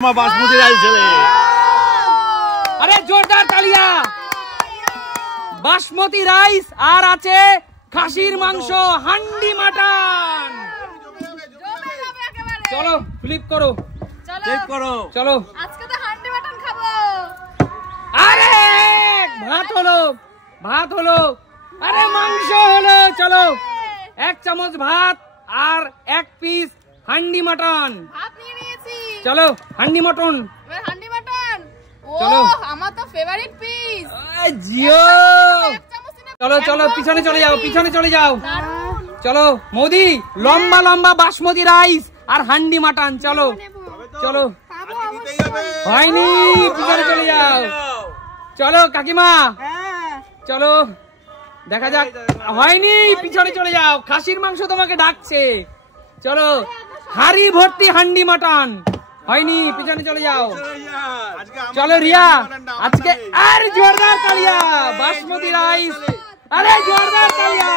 Basmati rice अरे जोरदार तालिया basmati rice আর আছে খাসির মাংস হান্ডি মাটন চলো ফ্লিপ করো চেক করো চলো আজকে তো হান্ডি মাটন খাবো আরে ভাত হলো আরে মাংস হলো চলো এক চামচ ভাত আর এক পিস হান্ডি মাটন ভাত নিয়ে নিয়েছি চলো হান্ডি মাটন এবার হান্ডি মাটন চলো। ও আমার তো ফেভারিট পিস জিও চলো চলো পিছনে চলে যাও চলো মোদি লম্বা লম্বা বাসমতি রাইস আর হান্ডি মাটন চলো চলো হয়নি পিছনে চলে যাও চলো কাকিমা চলো দেখা যাক হয়নি পিছনে চলে যাও খাসির মাংস তোমাকে ডাকছে চলো হাড়ি ভর্তি হান্ডি মাটন হয়নি পিছনে চলে যাও চলো রিয়া আজকে আর জোরদার তালিয়া বাসমতি রাইস আরে জোরদার তালিয়া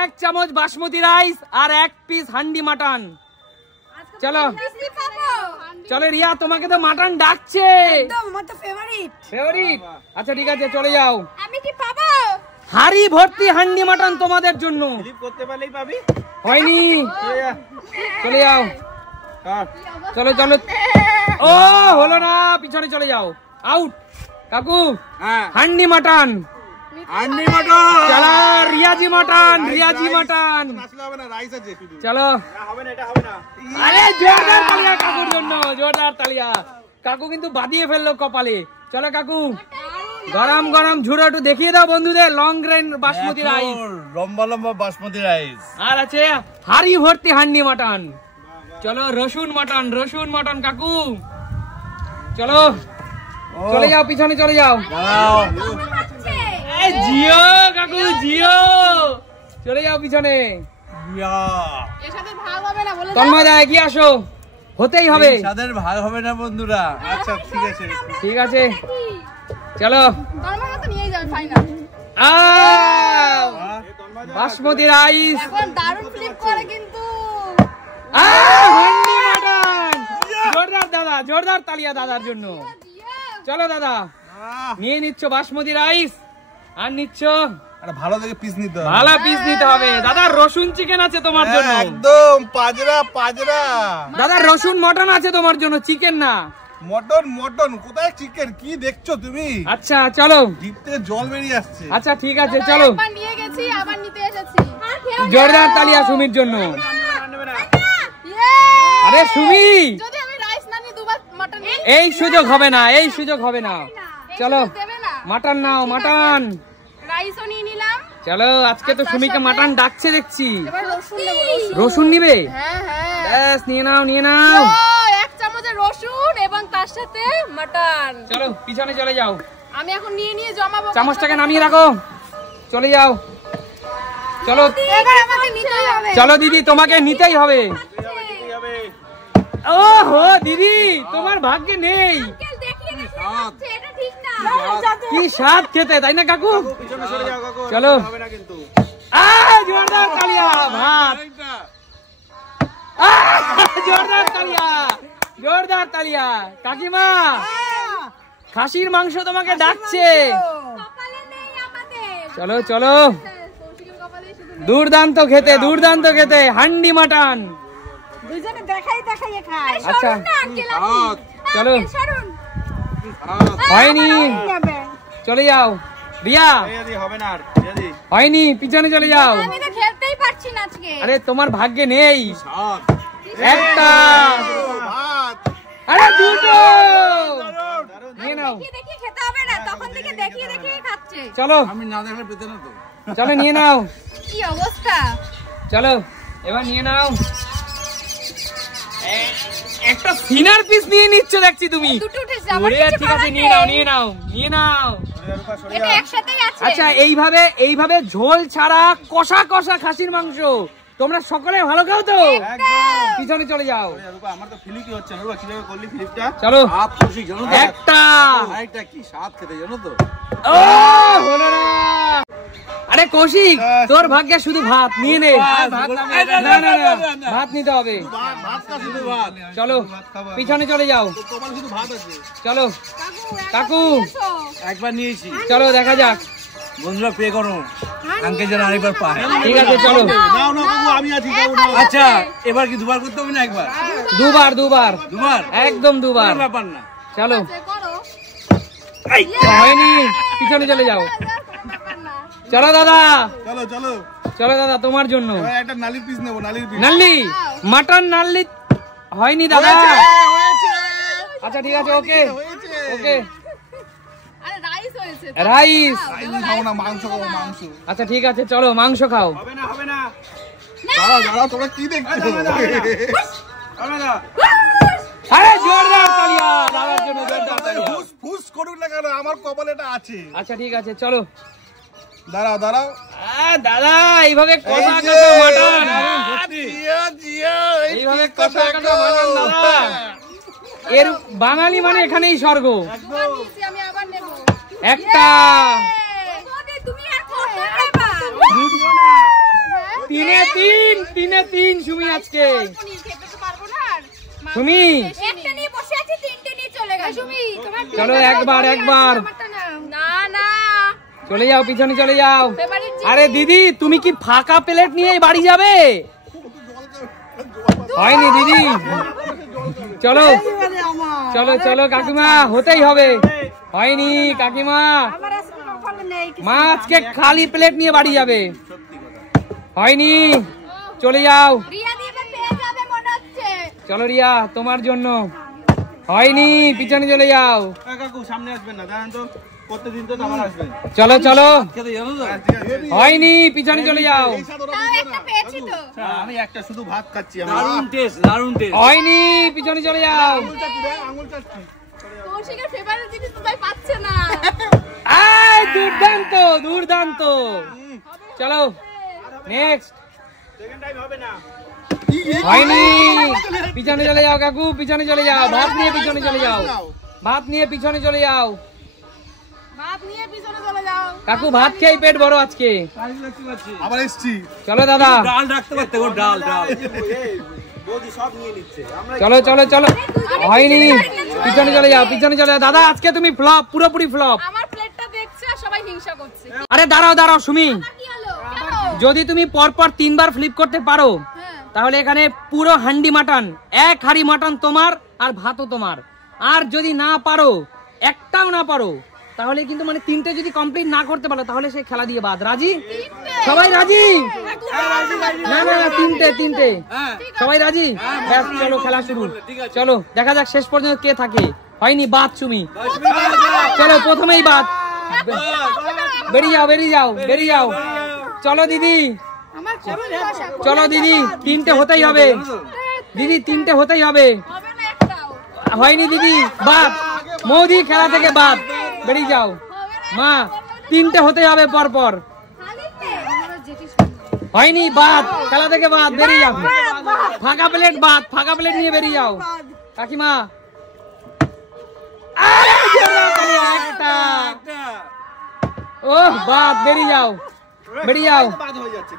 এক চামচ বাসমতি রাইস আর এক পিস হান্ডি মাটন চলো চলো রিয়া তোমাকে তো মাটন ডাকছে একদম আমার তো ফেভারিট আচ্ছা ঠিক আছে চলে যাও আমি কি পাবো হাড়ি ভর্তি হান্ডি মাটন তোমাদের জন্য ফ্লিপ করতে পারলেই পাবি হয়নি চলে যাও চলো চলো ও হলো না পিছনে চলে যাও আউট কাকু হ্যাঁ হান্ডি মাটন হান্ডি মাটন চলো রিয়াজি মাটন আসলে হবে না রাইস আছে শুধু চলো হবে না এটা হবে না আরে জোরদার তালিয়া কাকুর জন্য জোরদার তালিয়া কাকু কিন্তু বাদিয়ে ফেললো কপালে চলো কাকু গরম গরম ঝুড়ো একটু দেখিয়ে দাও বন্ধুদের লং গ্রেন বাসমতি রাইস লম্বা লম্বা বাসমতি রাইস আর আছে হাড়ি ভর্তি হান্ডি মাটন চলো রসুন মাটন কাকু চলো চলে যাও পিছনে চলে যাও দাও এই জিও কাকু জিও চলে যাও পিছনে এর সাথে ভাগ হবে না বলে তন্ময় দা এগিয়ে আসো হতেই হবে সাদের ভাগ হবে না বন্ধুরা আচ্ছা ঠিক আছে চলো তোমার মত নিয়ে যাও ফাইনাল আও বাসমতি রাইস এখন দারুণ ফ্লিপ করে কিন্তু হান্ডি মাটন জোরদার দাদা জোরদার তালিয়া দাদার জন্য চলো দাদা নিয়ে নিচ্ছ বাসমতি রাইস আর নিচ্ছ আরে ভালো দেখে পিস নিতে হবে ভালো পিস নিতে হবে দাদা রসুন চিকেন আছে তোমার জন্য একদম পাজরা দাদা রসুন মটন আছে তোমার জন্য চিকেন না মটন কোথায় চিকেন কি দেখছো তুমি আচ্ছা চলো জিভ থেকে জল বেরিয়ে আসছে আচ্ছা ঠিক আছে চলো একবার নিয়ে গেছি আবার নিতে এসেছি জোরদার তালিয়া সুমির জন্য আরে সুমি যদি আমি রাইস না নিই দুবার মটন এই সুযোগ হবে না চলো দেবে না মাটন নাও মাটন রাইসও নিয়ে নিলাম চলো আজকে তো সুমিকে মাটন ডাকছে দেখছি এবার রসুন নেব রসুন নিবে হ্যাঁ ব্যাস নিয়ে নাও ও এক চামচের রসুন এবং তার সাথে মটন চলো পিছনে চলে যাও আমি এখন নিয়ে জমাবো চামচটাকে নামিয়ে রাখো চলে যাও চলো এবার আমাকে নিতেই হবে চলো দিদি তোমাকে নিতেই হবে ও হো দিদি তোমার ভাগ্যে নেই এটা ঠিক না কি স্বাদ খেতে তাই না কাকু পিছনে সরে যাও কাকু চলো হবে না কিন্তু জোরদার তালিয়া ভাত জোরদার তালিয়া কাকিমা খাসির মাংস তোমাকে ডাকছে কপালে নেই আমাদের চলো চলো কৌশিকের কপালে শুধু দুর্দান্ত খেতে হান্ডি মাটন দুজনে দেখাই খায় আচ্ছা হাত চলো সরুন হয়নি চলে যাও রিয়া এই হবে না আর এই হয়নি পিছনে চলে যাও আমি তো খেলতেই পারছি না আজকে আরে তোমার ভাগ্যে নেই হাত একটা ভাত আরে দুটো নিয়ে নাও দেখি খেতে হবে না তখন থেকে দেখিয়ে খাচ্ছে চলো আমি না দেখলে পেতে না তো চলো নিয়ে নাও কি অবস্থা চলো এবার নিয়ে নাও একটা সিনার পিস নিয়ে নিচ্ছ দেখছি তুমি দুটো উঠেছে ওরে ঠিক আছে নিয়ে নাও এটা একসাথেই আছে আচ্ছা এইভাবে ঝোল ছাড়া কষা খাসির মাংস তোমরা সকলে ভালো খাও তো পিছনে চলে যাও রূপা আমার তো ফিলি কি হচ্ছে না রূপা কিভাবে করলি ফ্লিপটা চলো হাত খুশি জানো তো একটা আরেকটা কি স্বাদ খেতে জানো তো ও হলো না আরে কৌশিক, তোর ভাগ্যে শুধু ভাত নিয়ে নে। না না না, ভাত নিতে হবে। চলো পিছনে চলে যাও। চলো কাকু, একবার নিয়েছি। চলো দেখা যাক। বন্ধুরা প্রে করো আঙ্কেল যেন আরেকবার পায়। ঠিক আছে চলো। আচ্ছা এবার কি দুবার করতে হবে না একবার? দুবার দুবার দুবার, একদম দুবার, ব্যাপার না। চলো। হয়নি, পিছনে চলে যাও। চলো দাদা, চলো চলো চলো দাদা, তোমার জন্য একটা নালির পিস নেবো, নালির পিস। নাল্লি মাটন নাল্লি হয়নি দাদা। আচ্ছা ঠিক আছে, ওকে ওকে। রাইস খাবো না, মাংস খাবো, মাংস। আচ্ছা ঠিক আছে, চলো মাংস খাও। দাঁড়াও দাঁড়াও, তোমরা কি দেখছো? আরে জোরদার তালিয়া দাদার জন্য, জোরদার তালিয়া। ফুস ফুস করুক না কেন, আমার কপালে এটা আছে। আচ্ছা ঠিক আছে, চলো। দাঁড়াও দাঁড়াও, দাদা এইভাবে কষা কাটা মাটন, জিয়া জিয়া, এইভাবে কষা কাটা মাটন দাদা। এর বাঙালি মানে এখানেই স্বর্গ। আমি আবার নেব একটা তিনে তিন, তিনে তিন সুমি আজকে। সুমি চলো একবার একবার, না না চলে যাও, পিছনে চলে যাও। আরে দিদি, তুমি কি ফাঁকা প্লেট নিয়ে বাড়ি যাবে? হয়নি দিদি, চলো চলো চলো কাকিমা, হতেই হবে। হয়নি কাকিমা, মা আজকে খালি প্লেট নিয়ে বাড়ি যাবে। হয়নি, চলে যাও। চলো রিয়া, তোমার জন্য। হয়নি, পিছনে চলে যাও। কাকু সামনে আসবেন না, জানেন তো প্রত্যেকদিন তো আমার আসবেন। চলো চলো, খেতে জানো তো? হয়নি, পিছনে চলে যাও। আমি একটা শুধু ভাত খাচ্ছি। দারুণ টেস্ট, দারুণ টেস্ট। হয়নি, পিছনে চলে যাও। কৌশিকের ফেভারিট জিনিস তো ভাই পাচ্ছে না। আয় দুর্দান্ত দুর্দান্ত। চলো নেক্সট। হয়নি, পিছনে চলে যাও কাকু, পিছনে চলে যাও। ভাত নিয়ে পিছনে চলে যাও, ভাত নিয়ে পিছনে চলে যাও। ভাত নিয়ে পিছনে চলে যাও। কাকু ভাত খেয়ে পেট বড় আজকে। আবার এসছি। চলো দাদা, ডাল রাখতে পারতে, ও ডাল ডাল। চলো চলো চলো। হয়নি, পিছনে চলে যাও, পিছনে চলে যাও। দাদা আজকে তুমি ফ্লপ, পুরোপুরি ফ্লপ। আমার প্লেটটা দেখছে আর সবাই হিংসা করছে। আরে দাঁড়াও দাঁড়াও সুমি, কি হলো? কেন? যদি তুমি পরপর 3 বার ফ্লিপ করতে পারো, হ্যাঁ। তাহলে এখানে পুরো হান্ডি মাটন, এক হাঁড়ি মাটন তোমার আর ভাতও তোমার। আর যদি না পারো, একটাও না পারো, তাহলে কিন্তু মানে 3টে যদি কমপ্লিট না করতে পারো, তাহলে সেই খেলা দিয়ে বাদ। রাজি? সবাই রাজি? না না না, 3টে। সবাই রাজি? ব্যাস, চলো খেলা শুরু। চলো দেখা যাক শেষ পর্যন্ত কে থাকে। হয়নি, বাদ সুমি। চলো প্রথমেই বাদ। বেরিয়ে যাও বেরিয়ে যাও বেরিয়ে যাও। চলো দিদি, চলো দিদি, 3টে হতেই হবে দিদি, 3টে হতেই হবে। হবে না একটাও। হয়নি দিদি, বাদ। মৌদি খেলা থেকে বাদ, বেরিয়ে যাও। মা 3টে হতেই হবে পর পর। হয়নি, বাদ, খেলা থেকে বাদ, বেরিয়ে যাও। ফাঁকা প্লেট বাদ, ফাঁকা প্লেট নিয়ে বেরিয়ে যাও। কাকিমা একটা, ও বাদ, বেরিয়ে যাও বেরিয়ে যাও।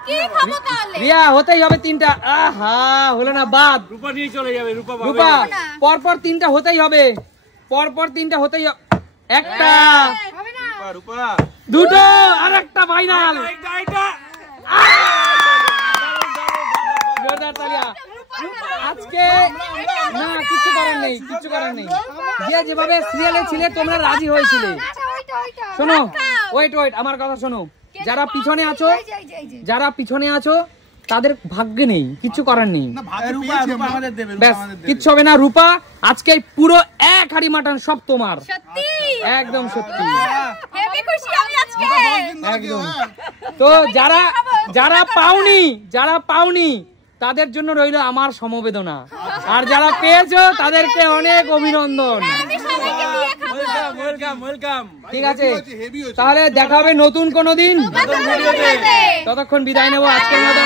কি খাবো তাহলে? রিয়া হতেই হবে 3টা। আহা হলো না, বাদ। রূপা নিয়ে চলে যাবে, রূপা রূপা পরপর 3টা হতেই হবে, পরপর 3টা হতেই হবে। একটা, হবে না। রূপা দুটো, আর একটা ফাইনাল। জোরদার তালিয়া। আজকে না, কিচ্ছু করার নেই, কিচ্ছু করার নেই। যে যেভাবে সিরিয়ালে ছিলে তোমরা রাজি হয়েছিলে। শোনো, ওয়েট ওয়েট, আমার কথা শোনো। যারা পিছনে আছো, যারা পিছনে আছো তাদের ভাগ্যে নেই, কিচ্ছু করার নেই। ব্যাস, কিচ্ছু হবে না। রূপা আজকে পুরো এক হাঁড়ি মাটন সব তোমার। সত্যি? একদম সত্যি, হেভি খুশি আমি আজকে। একদম। তো যারা যারা পাওনি, যারা পাওনি তাদের জন্য রইল আমার সমবেদনা, আর যারা পেয়েছো তাদেরকে অনেক অভিনন্দন। আমি সবাইকে দিয়ে খাবো। Welcome welcome. ঠিক আছে, তাহলে দেখা হবে নতুন কোনো দিন। নতুন ভিডিওতে। ততক্ষণ বিদায় নেবো আজকের মতো।